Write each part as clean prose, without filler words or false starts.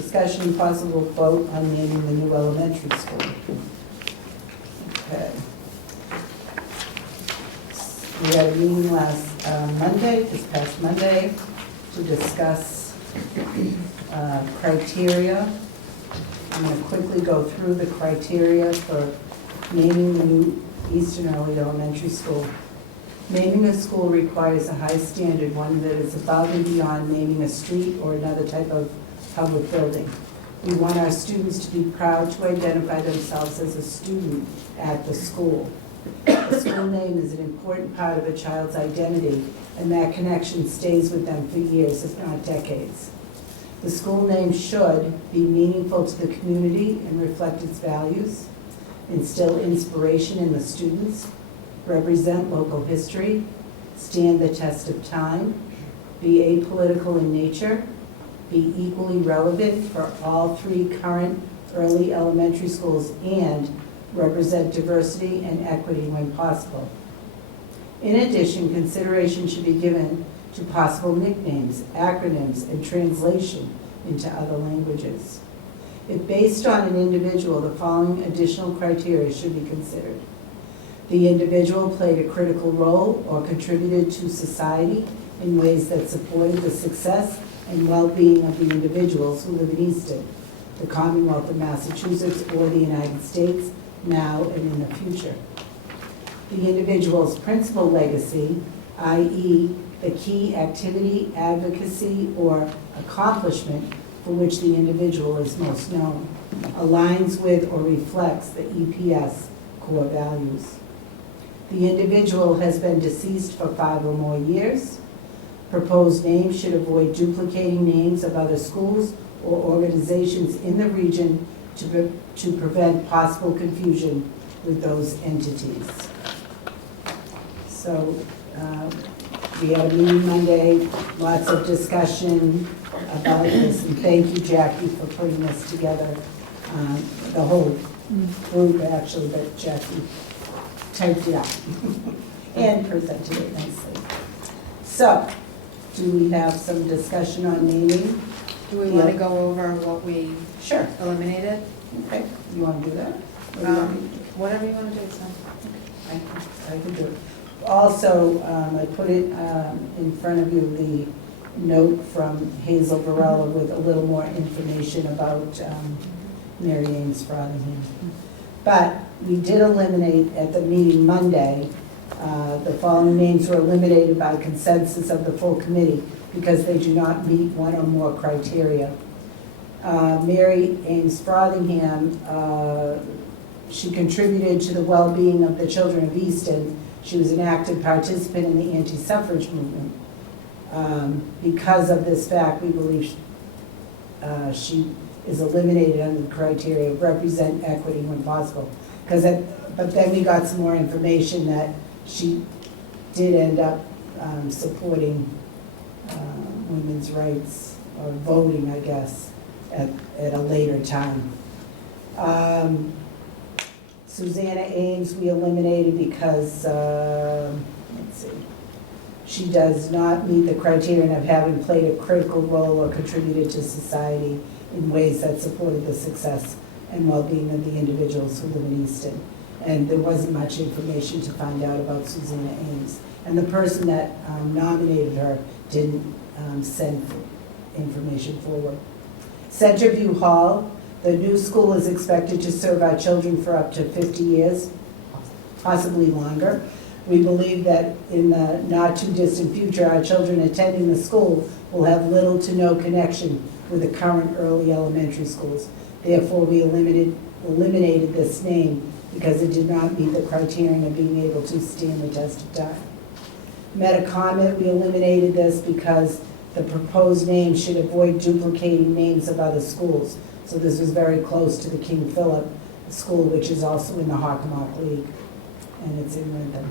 Discussion and possible vote on naming the new elementary school. Okay. We had a meeting last Monday, this past Monday, to discuss criteria. I'm going to quickly go through the criteria for naming the new Easton Early Elementary School. Naming a school requires a high standard, one that is above and beyond naming a street or another type of public building. We want our students to be proud to identify themselves as a student at the school. The school name is an important part of a child's identity, and that connection stays with them for years, if not decades. The school name should be meaningful to the community and reflect its values, instill inspiration in the students, represent local history, stand the test of time, be apolitical in nature, be equally relevant for all three current early elementary schools, and represent diversity and equity when possible. In addition, consideration should be given to possible nicknames, acronyms, and translation into other languages. If based on an individual, the following additional criteria should be considered. The individual played a critical role or contributed to society in ways that supported the success and well-being of the individuals who live in Easton, the Commonwealth of Massachusetts, or the United States, now and in the future. The individual's principal legacy, i.e., the key activity, advocacy, or accomplishment for which the individual is most known, aligns with or reflects the EPS core values. The individual has been deceased for 5 or more years. Proposed names should avoid duplicating names of other schools or organizations in the region to prevent possible confusion with those entities. So we had a meeting Monday, lots of discussion about this, and thank you, Jackie, for putting this together. The whole group, actually, but Jackie typed it up and presented it nicely. So, do we have some discussion on naming? Do we want to go over what we Sure. eliminated? Okay, you want to do that? Or you want me to? Whatever you want to do, so. I can do it. Also, I put it in front of you, the note from Hazel Varela with a little more information about Mary Ames Frothingham. But we did eliminate at the meeting Monday, the following names were eliminated by consensus of the full committee because they do not meet one or more criteria. Mary Ames Frothingham, she contributed to the well-being of the children of Easton. She was an active participant in the anti-suffrage movement. Because of this fact, we believe she is eliminated under the criteria of represent equity when possible. But then we got some more information that she did end up supporting women's rights, or voting, I guess, at a later time. Susanna Ames we eliminated because, let's see, she does not meet the criterion of having played a critical role or contributed to society in ways that supported the success and well-being of the individuals who live in Easton. And there wasn't much information to find out about Susanna Ames. And the person that nominated her didn't send information forward. Centerview Hall, the new school is expected to serve our children for up to 50 years, possibly longer. We believe that in the not too distant future, our children attending the school will have little to no connection with the current early elementary schools. Therefore, we eliminated this name because it did not meet the criterion of being able to stand the test of time. Metacomet, we eliminated this because the proposed name should avoid duplicating names of other schools. So this was very close to the King Philip School, which is also in the Hockomock League, and it's in Rentham.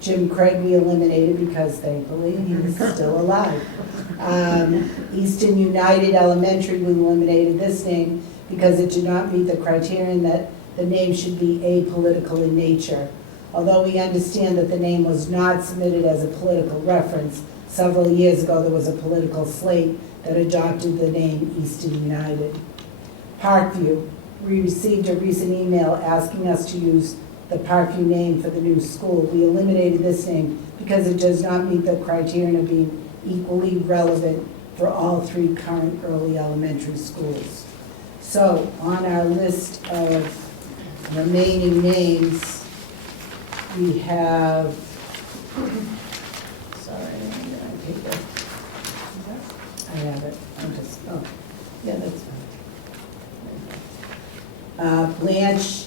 Jim Craig we eliminated because thankfully he is still alive. Easton United Elementary, we eliminated this name because it did not meet the criterion that the name should be apolitical in nature. Although we understand that the name was not submitted as a political reference, several years ago there was a political slate that adopted the name Easton United. Parkview, we received a recent email asking us to use the Parkview name for the new school. We eliminated this name because it does not meet the criterion of being equally relevant for all 3 current early elementary schools. So on our list of remaining names, we have, sorry, I take that. I have it, I'm just, oh, yeah, that's fine. Blanche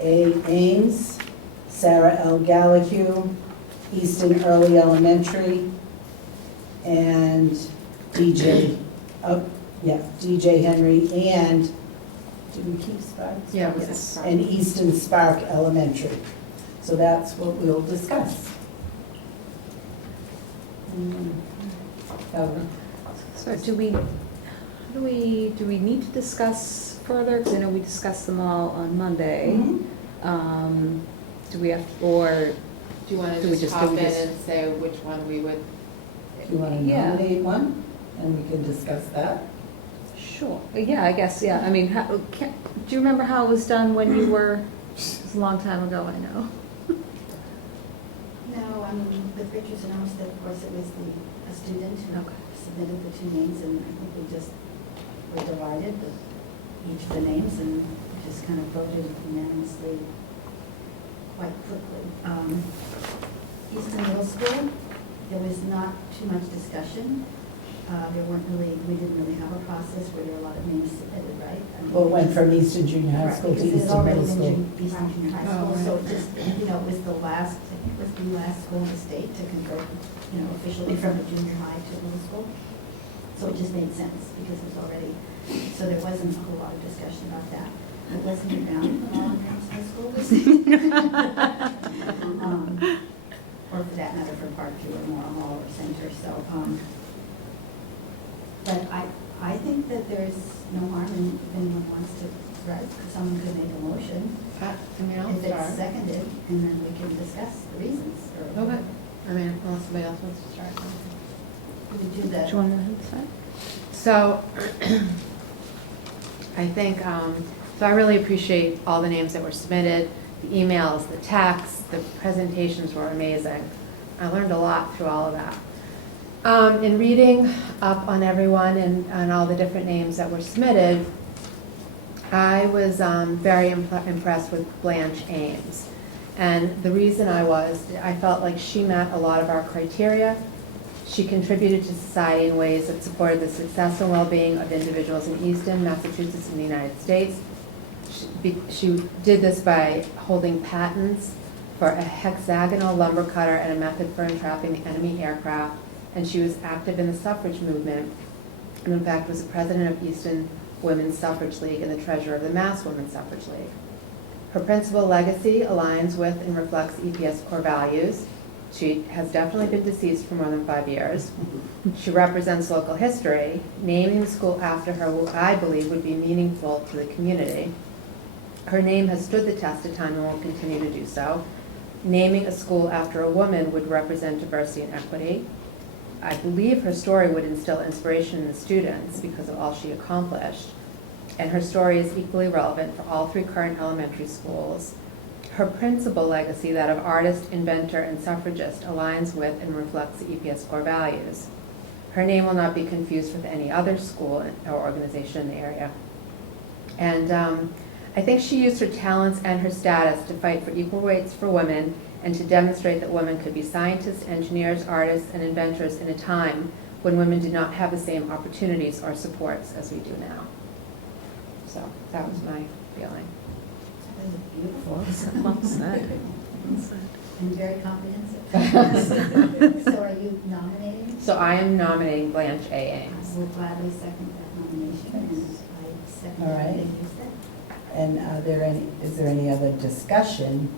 A. Ames, Sarah L. Gallahue, Easton Early Elementary, and DJ Henry, and, did we keep Spark? Yeah, it was Yes, Spark. and Easton Spark Elementary. So that's what we'll discuss. Evelyn? So do we need to discuss further? Because I know we discussed them all on Monday. Mhm. Do we have, or, Do you want Do to we just just- hop do in we just- and say which one we would? Do you want to Yeah. nominate one, and we can discuss that? sure, yeah, I guess, yeah, I mean, do you remember how it was done when you were, it was a long time ago, I know. No, I mean, with Richardson Olmsted, of course, it was a student who Okay. submitted the 2 names, and I think we just were delighted with each of the names, and just kind of voted unanimously quite quickly. Easton Middle School, there was not too much discussion. We didn't really have a process where there were a lot of names submitted, right? I mean, Well, it went from Easton Junior High Right, School to because it had Easton already Middle been School. Easton Junior High Oh, School, so right. it just, it was the last, I think it was the last school in the state to convert, officially from a junior high to middle school. So it just made sense because it was already, so there wasn't a whole lot of discussion about that. It wasn't around when all of Rams High School was. Or for that matter, for Parkview or Moore Hall or Center, so, but I think that there's no harm in if anyone wants to, right, someone could make a motion. I'll If it's start. seconded, and then we can discuss the reasons. Or Okay. I mean, unless somebody else wants to start. We could do Do that. you want to decide? So, I think, so I really appreciate all the names that were submitted, the emails, the texts, the presentations were amazing. I learned a lot through all of that. In reading up on everyone and all the different names that were submitted, I was very impressed with Blanche Ames. And the reason I felt like she met a lot of our criteria. She contributed to society in ways that supported the success and well-being of individuals in Easton, Massachusetts, and the United States. She did this by holding patents for a hexagonal lumber cutter and a method for entrapping the enemy aircraft, and she was active in the suffrage movement, and in fact was the president of Easton Women's Suffrage League and the treasurer of the Mass Women's Suffrage League. Her principal legacy aligns with and reflects EPS core values. She has definitely been deceased for more than 5 years. She represents local history. Naming the school after her, I believe, would be meaningful to the community. Her name has stood the test of time and will continue to do so. Naming a school after a woman would represent diversity and equity. I believe her story would instill inspiration in the students because of all she accomplished. And her story is equally relevant for all 3 current elementary schools. Her principal legacy, that of artist, inventor, and suffragist, aligns with and reflects the EPS core values. Her name will not be confused with any other school or organization in the area. And I think she used her talents and her status to fight for equal rights for women and to demonstrate that women could be scientists, engineers, artists, and inventors in a time when women did not have the same opportunities or supports as we do now. So that was my feeling. That was beautiful. Well said. And very comprehensive. So are you nominating? So I am nominating Blanche A. Ames. I will gladly second that nomination, and I second All right. everything you said. And is there any other discussion?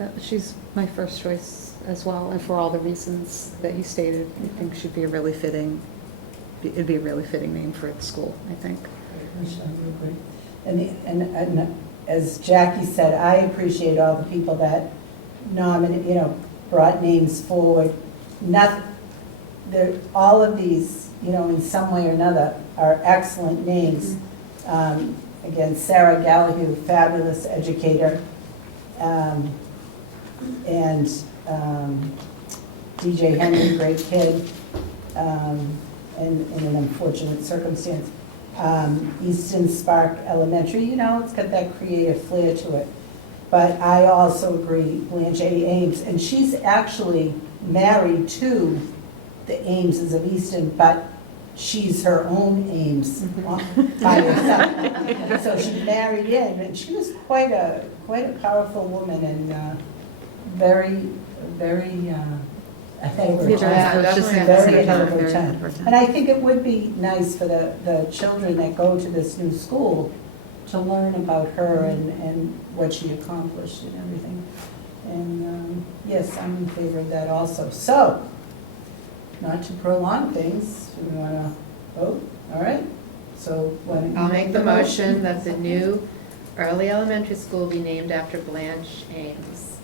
Yeah, she's my first choice as well, and for all the reasons that you stated, I think she'd be a really fitting, it'd be a really fitting name for the school, I think. Michelle, you agree? And as Jackie said, I appreciate all the people that brought names forward. all of these, in some way or another, are excellent names. Again, Sarah Gallagher, fabulous educator, and DJ Henry, great kid, in an unfortunate circumstance. Easton Spark Elementary, it's got that creative flair to it. But I also agree, Blanche A. Ames, and she's actually married to the Ameses of Easton, but she's her own Ames by herself. So she married in, and she was quite a powerful woman and very, very ahead of her Yeah, time. I was just definitely saying Very that. ahead of her Very ahead time. of her time. And I think it would be nice for the children that go to this new school to learn about her and what she accomplished and everything. And yes, I'm in favor of that also. So, not to prolong things, we want to vote, all right? So, why don't you I'll make the motion that the new early elementary school be named after Blanche Ames.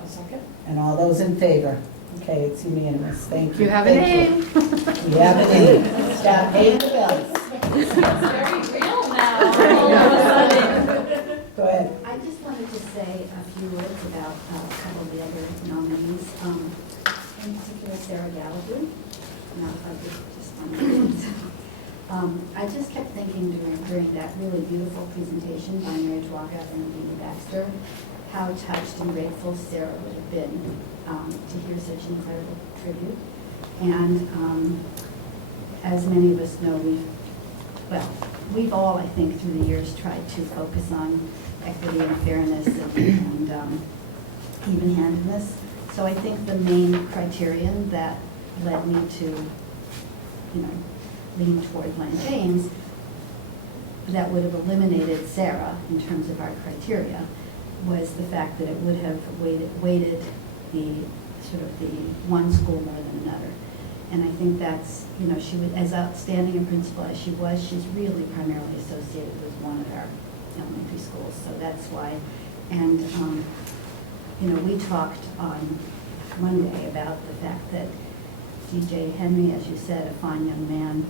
I'll second. And all those in favor? Okay, it's unanimous, thank you. You have a Thank name. you. We have a name. Stop paying the bills. It's very real now, all of a sudden. Go ahead. I just wanted to say a few words about a couple of the other nominees, in particular Sarah Gallagher. Now, if I could just I just kept thinking during that really beautiful presentation by Mary Dwaga and Amy Baxter, how touched and grateful Sarah would have been to hear such an incredible tribute. And as many of us know, we've all, I think, through the years tried to focus on equity and fairness and even-handedness. So I think the main criterion that led me to, lean toward Blanche Ames, that would have eliminated Sarah in terms of our criteria, was the fact that it would have weighted the sort of the one school more than another. And I think that's, she was, as outstanding a principal as she was, she's really primarily associated with one of our elementary schools. So that's why. And, we talked on Monday about the fact that DJ Henry, as you said, a fine young man,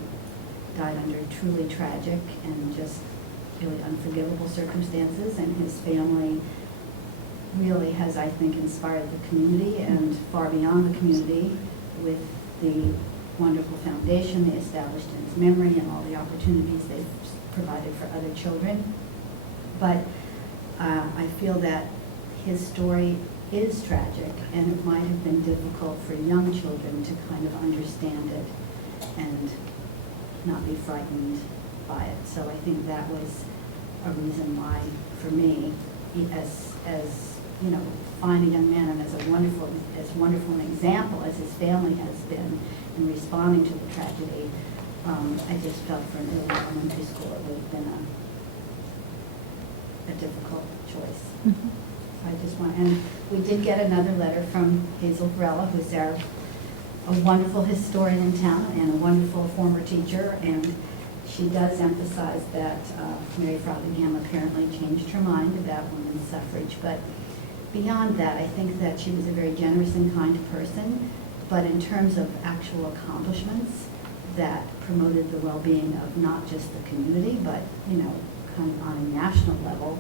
died under truly tragic and just really unforgivable circumstances, and his family really has, I think, inspired the community and far beyond the community with the wonderful foundation they established in his memory and all the opportunities they've provided for other children. But I feel that his story is tragic, and it might have been difficult for young children to kind of understand it and not be frightened by it. So I think that was a reason why, for me, as fine a young man and as wonderful an example as his family has been in responding to the tragedy, I just felt for an early elementary school it would have been a difficult choice. Mhm. And we did get another letter from Hazel Varela, who's a wonderful historian in town and a wonderful former teacher, and she does emphasize that Mary Frothingham apparently changed her mind about women's suffrage. But beyond that, I think that she was a very generous and kind person, but in terms of actual accomplishments that promoted the well-being of not just the community, but kind of on a national level,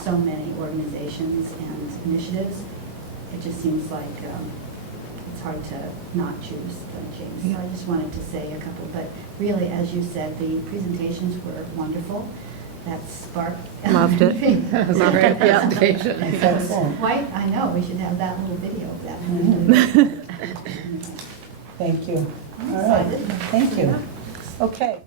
so many organizations and initiatives, it just seems like it's hard to not choose Blanche Ames. So I just wanted to say a couple, but really, as you said, the presentations were wonderful. That sparked. Loved it. That was a great Yeah. presentation. That's excellent. Quite, I know, we should have that little video of that. Thank you. I'm All right, excited. thank you. Okay.